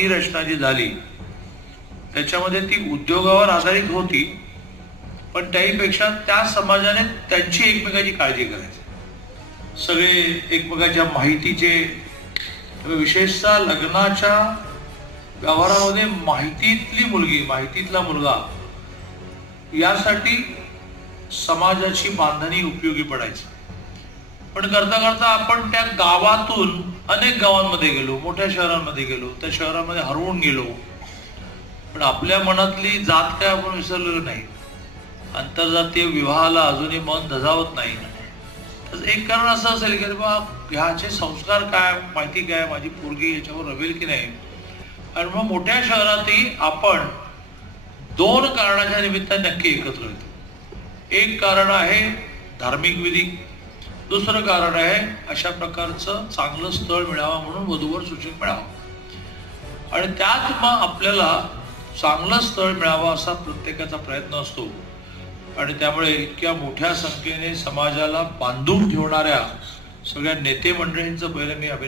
नाती रचना जी झाली त्याच्यामध्ये ती उद्योगावर आधारित होती पण त्याहीपेक्षा त्या समाजाने त्यांची एकमेकाची काळजी करायची. सगळे एकमेकाच्या माहितीचे विशेषतः लग्नाच्या व्यवहारामध्ये माहितीतली मुलगी माहितीतला मुलगा यासाठी समाजाची बांधणी उपयोगी पडायची. पण करता करता आपण त्या गावातून अनेक गावांमध्ये गेलो मोठ्या शहरांमध्ये गेलो त्या शहरामध्ये हरवून गेलो. पण आपल्या मनातली जात काय आपण विसरलेलो नाही. आंतरजातीय विवाहाला अजूनही मन धजावत नाही. तर एक कारण असं असेल की बा ह्याचे संस्कार काय माहिती काय माझी पोरगी याच्यावर रवेल की नाही? आणि मग मोठ्या शहरातही आपण दोन कारणाच्या निमित्ताने नक्की एकत्र येतो. एक कारण आहे धार्मिक विधी. दुसरं कारण आहे अशा प्रकारचं चांगलं स्थळ मिळावं म्हणून वधूवर सूचक मिळावं. आणि त्यात मग आपल्याला चांगलं स्थळ मिळावं असा प्रत्येकाचा प्रयत्न असतो. आणि त्यामुळे इतक्या मोठ्या संख्येने समाजाला बांधून ठेवणाऱ्या सगळ्या नेते मंडळींचं पहिलं मी अभिनंदन